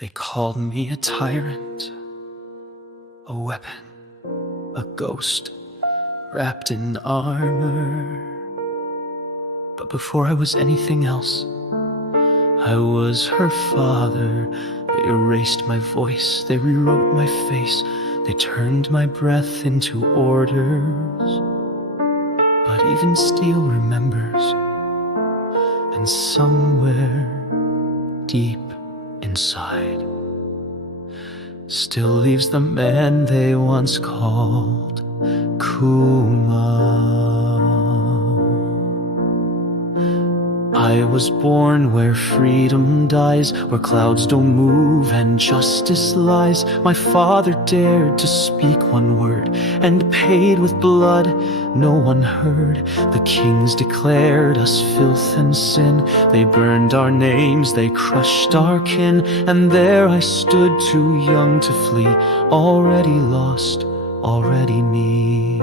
They called me a tyrant, a weapon, a ghost wrapped in armor. But before I was anything else, I was her father. They erased my voice, they rewrote my face, they turned my breath into orders. But even steel remembers, and somewhere deep inside still leaves the man they once called Kuma. I was born where freedom dies, where clouds don't move and justice lies. My father dared to speak one word and paid with blood no one heard. The kings declared us filth and sin. They burned our names, they crushed our kin. And there I stood, too young to flee, already lost, already me.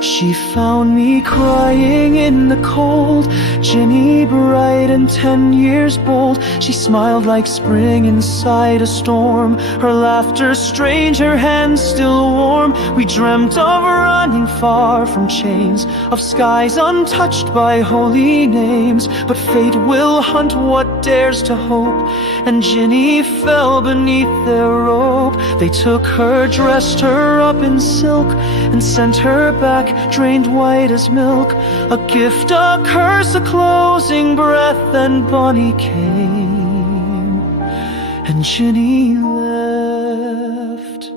She found me crying in the cold, Ginny bright and 10 years bold. She smiled like spring inside a storm, her laughter strange, her hands still warm. We dreamt of running far from chains, of skies untouched by holy names. But fate will hunt what dares to hope, and Ginny fell beneath their rope. They took her, dressed her up in silk, and sent her back drained white as milk. A gift, a curse, a closing breath. Then Bonney came, and Ginny left.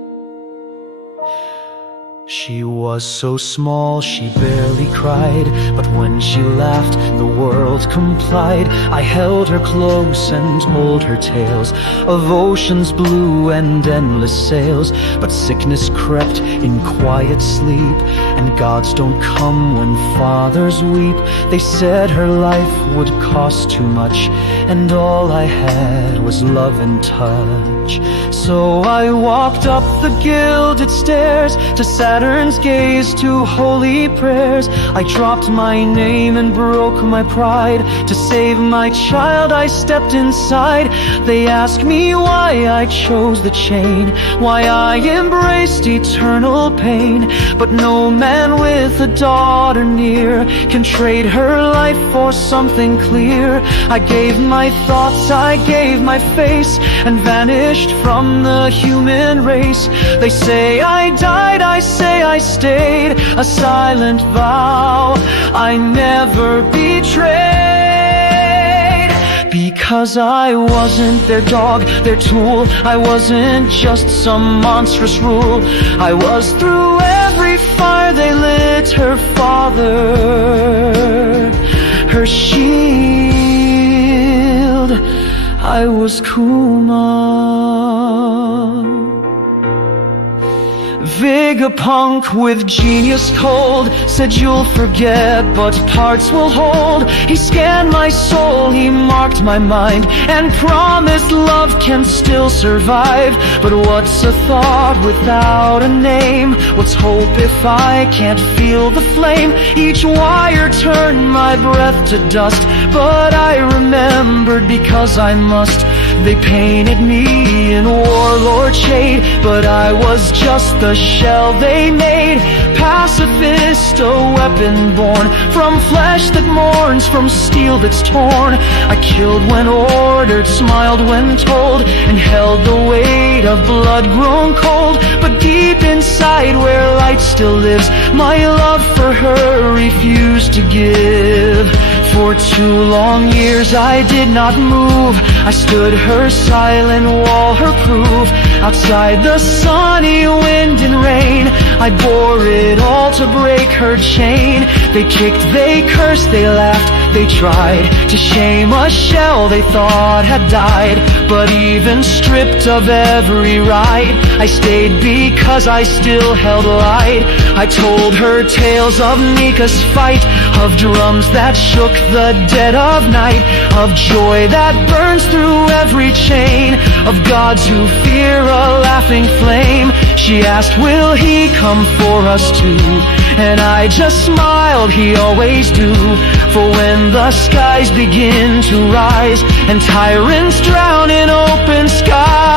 She was so small she barely cried, but when she laughed the world complied. I held her close and told her tales of oceans blue and endless sails. But sickness crept in quiet sleep, and gods don't come when fathers weep. They said her life would cost too much, and all I had was love and touch. So I walked up the gilded stairs to Saturn's gaze, to holy prayers. I dropped my name and broke my pride. To save my child I stepped inside. They asked me why I chose the chain, why I embraced eternal pain. But no man with a daughter near can trade her life for something clear. I gave my thoughts, I gave my face, and vanished from the human race. They say I died, I say I stayed, a silent vow I never betrayed. Because I wasn't their dog, their tool. I wasn't just some monstrous rule. I was through every fire they lit, her father, her shield. I was Kuma. Vegapunk with genius cold said you'll forget, but parts will hold. He scanned my soul, he marked my mind, and promised love can still survive. But what's a thought without a name? What's hope if I can't feel the flame? Each wire turned my breath to dust, but I remembered because I must. They painted me in warlord shade, but I was just the shell they made. Pacifista, weapon born from flesh that mourns, from steel that's torn. I killed when ordered, smiled when told, and held the weight of blood grown cold. But deep inside where light still lives, my love for her refused to give. For 2 long years I did not move. I stood her silent wall, her proof. Outside the sunny wind and rain, I bore it all to break her chain. They kicked, they cursed, they laughed, they tried to shame a shell they thought had died. But even stripped of every right, I stayed because I still held light. I told her tales of Nika's fight, of drums that shook the dead of night, of joy that burns through every chain, of gods who fear a laughing flame. She asked, will he come for us too? And I just smiled, he always do. For when the skies begin to rise, and tyrants drown in open sky,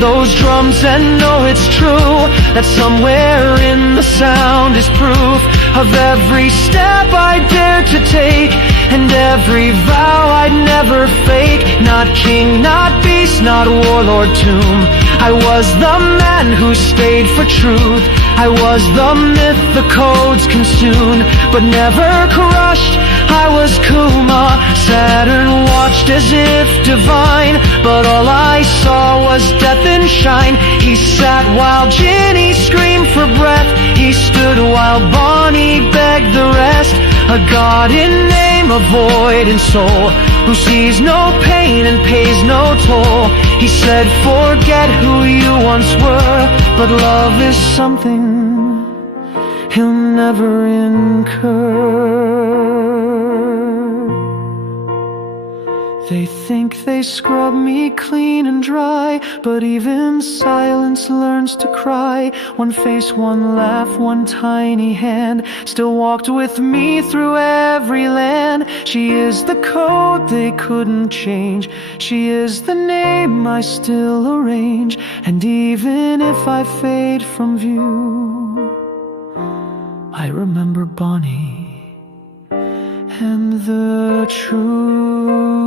those drums and know it's true, that somewhere in the sound is proof of every step I dare to take, and every vow I'd never fake. Not king, not beast, not warlord tomb, I was the man who stayed for truth. I was the myth the codes consumed, but never crushed. I was Kuma. Saturn watched as if divine, but all I saw was death and shine. He sat while Ginny screamed for breath. He stood while Bonney begged the rest. A god in name, a void in soul, who sees no pain and pays no toll. He said, forget who you once were, but love is something he'll never incur. They think they scrub me clean and dry, but even silence learns to cry. One face, one laugh, one tiny hand still walked with me through every land. She is the code they couldn't change. She is the name I still arrange. And even if I fade from view, I remember Bonney and the truth.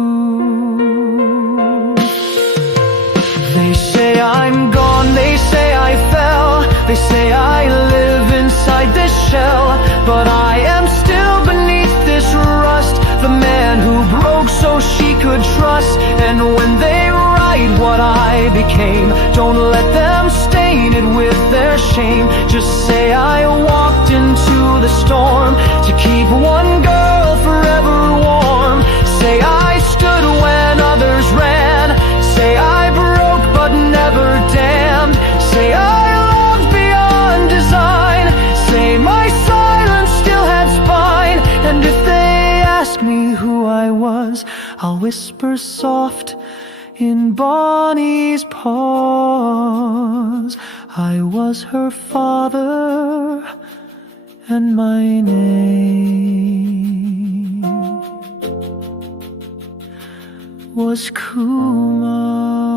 They say I'm gone, they say I fell, they say I live inside this shell, but I am still beneath this rust, the man who broke so she could trust. And when they write what I became, don't let them stain it with their shame. Just say I walked into the storm to keep one girl forever warm. Say I stood when others ran. Say I broke but never damned. Say I loved beyond design. Say my silence still had spine. And if they ask me who I was, I'll whisper soft in Bonnie's pause. I was her father, and my name was Kuma.